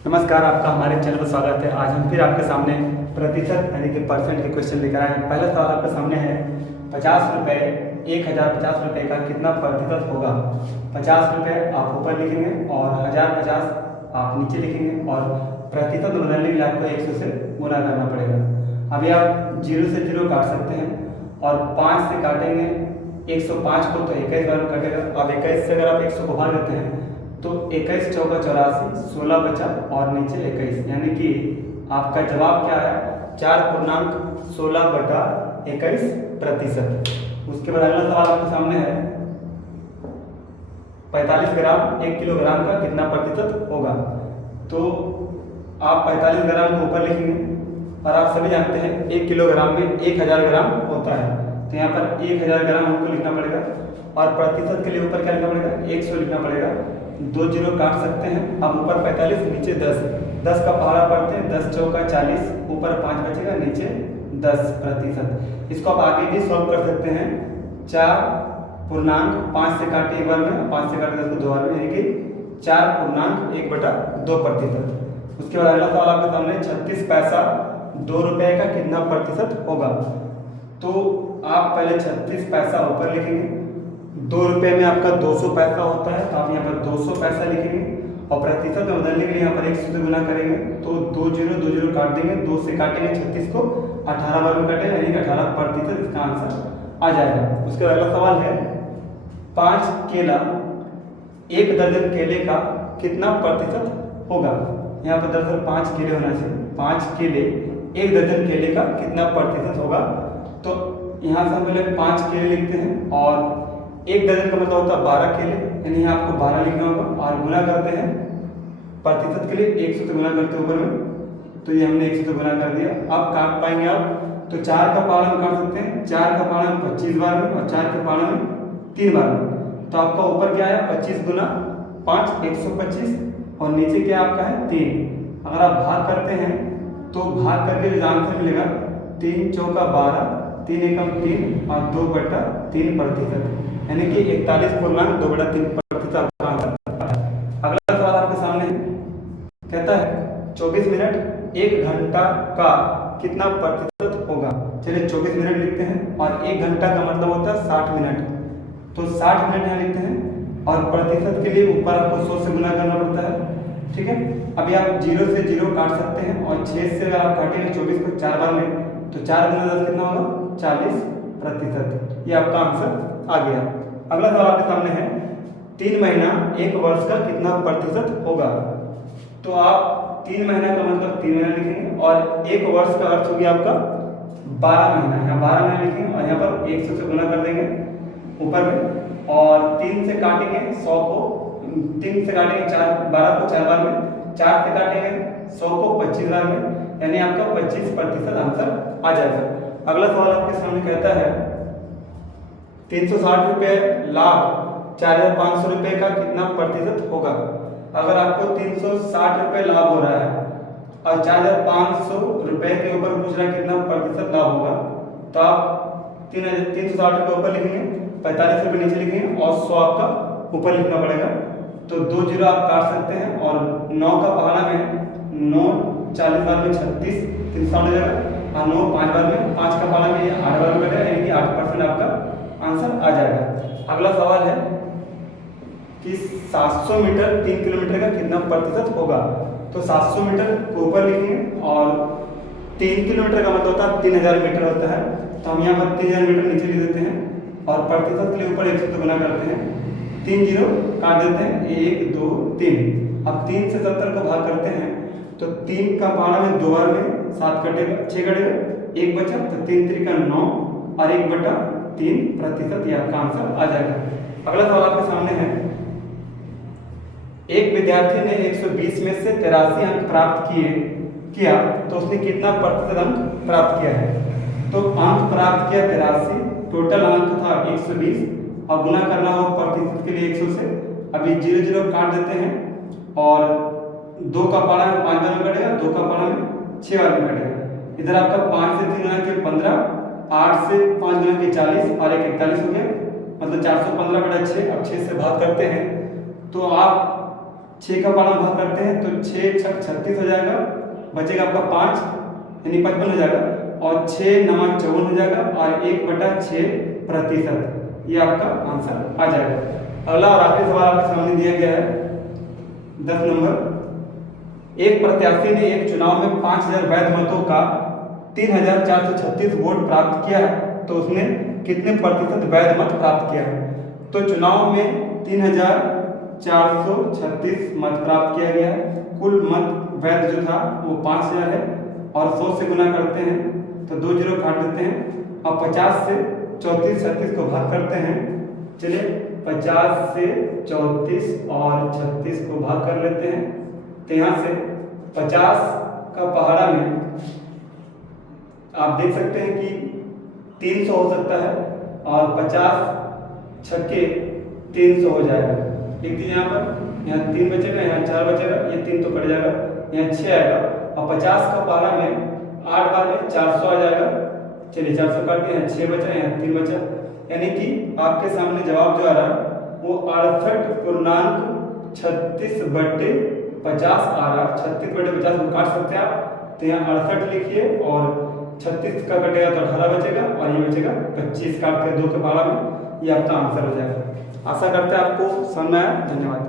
नमस्कार, आपका हमारे चैनल पर स्वागत है। आज हम फिर आपके सामने प्रतिशत यानी कि परसेंट के क्वेश्चन लेकर आए हैं। पहला सवाल आपके सामने है 50 रुपये 1050 रुपये का कितना प्रतिशत होगा। 50 रुपये आप ऊपर लिखेंगे और 1050 आप नीचे लिखेंगे और प्रतिशत बदलने के लिए आपको 100 से गुना करना पड़ेगा। अभी आप 0 से 0 काट सकते हैं और 5 से काटेंगे 105 को तो 21 बार में कटेगा। अब 21 से अगर आप 100 को भाग देते हैं तो 21 चौका 84, 16 बचा और नीचे 21, यानी कि आपका जवाब क्या है 4.16/21%। उसके बाद अगला सवाल आपके सामने है 45 ग्राम 1 किलोग्राम का कितना प्रतिशत होगा। तो आप 45 ग्राम को ऊपर लिखेंगे और आप सभी जानते हैं 1 किलोग्राम में 1000 ग्राम होता है, तो यहाँ पर 1000 ग्राम हमको लिखना पड़ेगा और प्रतिशत के लिए ऊपर क्या लिखना पड़ेगा 100 लिखना पड़ेगा। 2 0 काट सकते हैं। अब ऊपर 45 नीचे 10 का पहाड़ा पढ़ते हैं, 10 चौका 40, ऊपर 5 बचेगा नीचे 10%। इसको आप आगे भी सॉल्व कर सकते हैं। 4.5 से काटे एक बार में, 5 से काटे 10 को 2 बार में, यानी कि 4.1/2%। उसके बाद अगला सवाल आपके सामने 36 पैसा 2 रुपये का कितना प्रतिशत होगा। तो आप पहले 36 पैसा ऊपर लिखेंगे। 2 रुपये में आपका 200 पैसा होता है, तो आप यहाँ पर 200 पैसा लिखेंगे और प्रतिशत में बदलने के लिए यहाँ पर 100 से गुना करेंगे। तो 2 0 काट देंगे, 2 से काटेंगे 36 को 18 बार में कटेगा, यानी कि 18% इसका आंसर आ जाएगा। उसके बाद अगला सवाल है 5 केला 1 दर्जन केले का कितना प्रतिशत होगा। यहाँ पर दरअसल 5 केले होना चाहिए। 5 केले 1 दर्जन केले का कितना प्रतिशत होगा। तो यहाँ से हम पहले 5 केले लिखते हैं और 1 दर्जन का मतलब होता है 12 केले, यानी यहाँ आपको 12 लिखना होगा और गुना करते हैं प्रतिशत के लिए 100 से गुना करते हैं ऊपर में, तो ये हमने 100 से गुना कर दिया। अब काट पाएंगे आप, तो 4 का पहाड़ा में काट सकते हैं। 4 का पहाड़ा में 25 बार में और 4 के पहाड़ा में 3 बार में, तो आपका ऊपर क्या है 25 गुना 5 125 और नीचे क्या आपका है 3। अगर आप भाग करते हैं तो भाग करके जो आंसर मिलेगा 3 चौका 12, 3 एकम 3 और 2/3%, यानी कि 41.2/3% आपका आंसर। अगला सवाल आपके सामने कहता है 24 मिनट 1 घंटा का कितना प्रतिशत होगा। चलिए 24 मिनट लिखते हैं और 1 घंटा का मतलब होता है 60 मिनट, तो 60 मिनट यहाँ लिखते हैं और प्रतिशत के लिए ऊपर आपको 100 से गुना करना पड़ता है। ठीक है, अभी आप 0 से 0 काट सकते हैं और 6 से अगर आप काटेंगे 24 को 4 बार में, तो 4 गुना 10 कितना होगा 40%। ये आपका आंसर आ गया। अगला सवाल आपके सामने है 3 महीना 1 वर्ष का कितना प्रतिशत होगा। तो आप 3 महीना का मतलब 3 महीना लिखेंगे और 1 वर्ष का अर्थ हो गया आपका 12 महीना। यहाँ 12 महीना लिखेंगे और यहाँ पर 100 से गुना कर देंगे ऊपर में और 3 से काटेंगे 100 को, 3 से काटेंगे 12 को 4 बार में, 4 से काटेंगे 100 को 25 बार में, यानी आपका 25% आंसर आ जाएगा। अगला सवाल आपके सामने कहता है 360 रुपये लाभ 4500 रुपये का कितना प्रतिशत होगा। अगर आपको 360 रुपये लाभ हो रहा है और 4500 रुपये के ऊपर पूछ रहा है कितना प्रतिशत लाभ होगा, तो आप 360 रुपये ऊपर लिखेंगे, 45 रुपये नीचे लिखेंगे और 100 आपका ऊपर लिखना पड़ेगा। तो 2 0 आप काट सकते हैं और 9 का पहाड़ा में 9 40 बार में 36 360 हो जाएगा और 9 5 बार में, 5 का पहाड़ा में 8 बार में कटेगा, यानी कि 8% आपका आंसर आ जाएगा। अगला सवाल है कि 700 मीटर 3 किलोमीटर का कितना प्रतिशत होगा। तो 700 मीटर को ऊपर लिखेंगे और 3 किलोमीटर का मतलब होता है 3000 मीटर होता है, तो हम यहाँ पर 3000 मीटर नीचे लिख देते हैं और प्रतिशत के लिए ऊपर 100 से गुना करते हैं। 3 0 काट देते हैं 1 2 3। अब 3 से 70 को भाग करते हैं तो 3 का पहाड़ा में 2 बार में 7 कटेगा 6 कटेगा 1 बचा, तो 3 3 9 और 1/3%, ये आपका आंसर आ जाएगा। अगला सवाल आपके सामने है एक विद्यार्थी ने 120 में से 83 अंक प्राप्त किया तो उसने कितना प्रतिशत अंक प्राप्त किया है। तो अंक प्राप्त किया 83, टोटल अंक था 120 और गुना करना हो प्रतिशत के लिए 100 से। अभी 0 0 काट देते हैं और 2 का पहाड़ा में 5 बार में कटेगा, 2 का पहाड़ा में 6 बार में कटेगा। इधर आपका 5 से 3 गुना के 15, 8 से 5 गुना के 40 और 1 41 हो गया, मतलब 415/6। अब 6 से भाग करते हैं तो आप 6 का पहाड़ा भाग करते हैं तो 6 छक 36 हो जाएगा, बचेगा आपका 5 यानी 55 हो जाएगा, और 6 नमा 54 हो जाएगा, और 1/6%, ये आपका आंसर आ जाएगा। अगला और आखिरी सवाल आपके सामने दिया गया है 10 नंबर। एक प्रत्याशी ने एक चुनाव में 5000 वैध मतों का 3436 वोट प्राप्त किया है, तो उसने कितने प्रतिशत वैध मत प्राप्त किया है? तो चुनाव में 3436 मत प्राप्त किया गया है, कुल मत वैध जो था वो 5000 है, और 100 से गुना करते हैं तो 2 जीरो काट देते हैं, और 50 से 34 36 को भाग करते हैं। चलिए 50 से 34 और 36 को भाग कर लेते हैं, तो यहाँ से 50 का पहाड़ा में आप देख सकते हैं कि 300 हो सकता है, और 50 छक्के 300 हो जाएगा। लिख दीजिए यहाँ पर, यहाँ 3 बचेगा, यहाँ 4 बचेगा, ये 3 तो कट जाएगा, यहाँ 6 आएगा, और 50 का पहाड़ा में 8 बार में 400 आ जाएगा। चलिए 400 काट के यहाँ 6 बचा, यहाँ 3 बचा, यानी कि आपके सामने जवाब जो आ रहा है वो 68.36/50 आ रहा है। 36/50 को काट सकते हैं आप, तो यहाँ 68 लिखिए, और 36 का कटेगा तो 18 बचेगा, और ये बचेगा 25 काट के 2 के पहाड़ा में, ये आपका आंसर हो जाएगा। आशा करते हैं आपको समझ में आया। धन्यवाद।